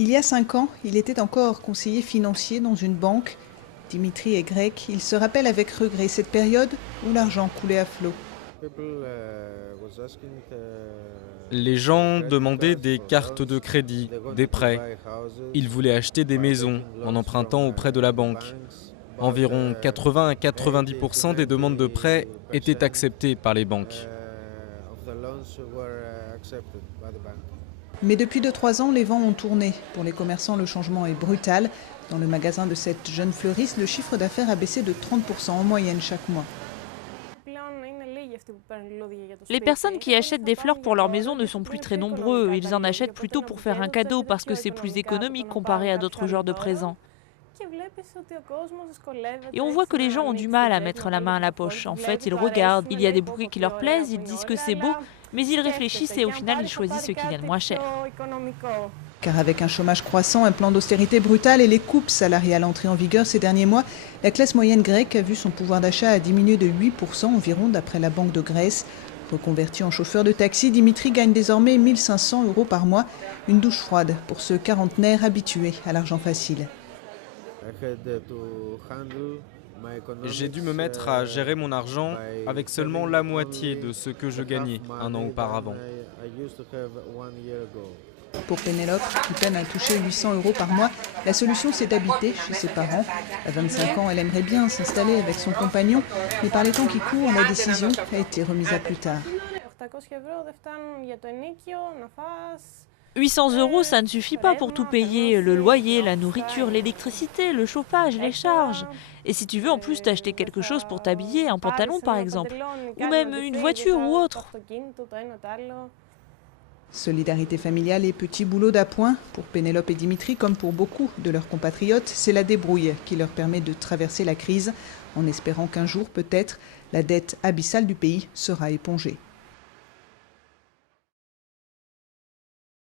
Il y a 5 ans, il était encore conseiller financier dans une banque. Dimitri est grec, il se rappelle avec regret cette période où l'argent coulait à flot. Les gens demandaient des cartes de crédit, des prêts. Ils voulaient acheter des maisons en empruntant auprès de la banque. Environ 80 à 90% des demandes de prêts étaient acceptées par les banques. Mais depuis 2-3 ans, les vents ont tourné. Pour les commerçants, le changement est brutal. Dans le magasin de cette jeune fleuriste, le chiffre d'affaires a baissé de 30% en moyenne chaque mois. Les personnes qui achètent des fleurs pour leur maison ne sont plus très nombreux. Ils en achètent plutôt pour faire un cadeau parce que c'est plus économique comparé à d'autres genres de présents. Et on voit que les gens ont du mal à mettre la main à la poche. En fait, ils regardent, il y a des bouquets qui leur plaisent, ils disent que c'est beau, mais ils réfléchissent et au final, ils choisissent ce qui vient de moins cher. Car avec un chômage croissant, un plan d'austérité brutal et les coupes salariales entrées en vigueur ces derniers mois, la classe moyenne grecque a vu son pouvoir d'achat diminuer de 8% environ d'après la Banque de Grèce. Reconverti en chauffeur de taxi, Dimitri gagne désormais 1 500 € par mois, une douche froide pour ce quarantenaire habitué à l'argent facile. J'ai dû me mettre à gérer mon argent avec seulement la moitié de ce que je gagnais un an auparavant. Pour Pénélope, qui peine à toucher 800 € par mois, la solution c'est d'habiter chez ses parents. À 25 ans, elle aimerait bien s'installer avec son compagnon, mais par les temps qui courent, la décision a été remise à plus tard. 800 €, ça ne suffit pas pour tout payer, le loyer, la nourriture, l'électricité, le chauffage, les charges. Et si tu veux en plus t'acheter quelque chose pour t'habiller, un pantalon par exemple, ou même une voiture ou autre. Solidarité familiale et petit boulot d'appoint, pour Pénélope et Dimitri, comme pour beaucoup de leurs compatriotes, c'est la débrouille qui leur permet de traverser la crise, en espérant qu'un jour, peut-être, la dette abyssale du pays sera épongée.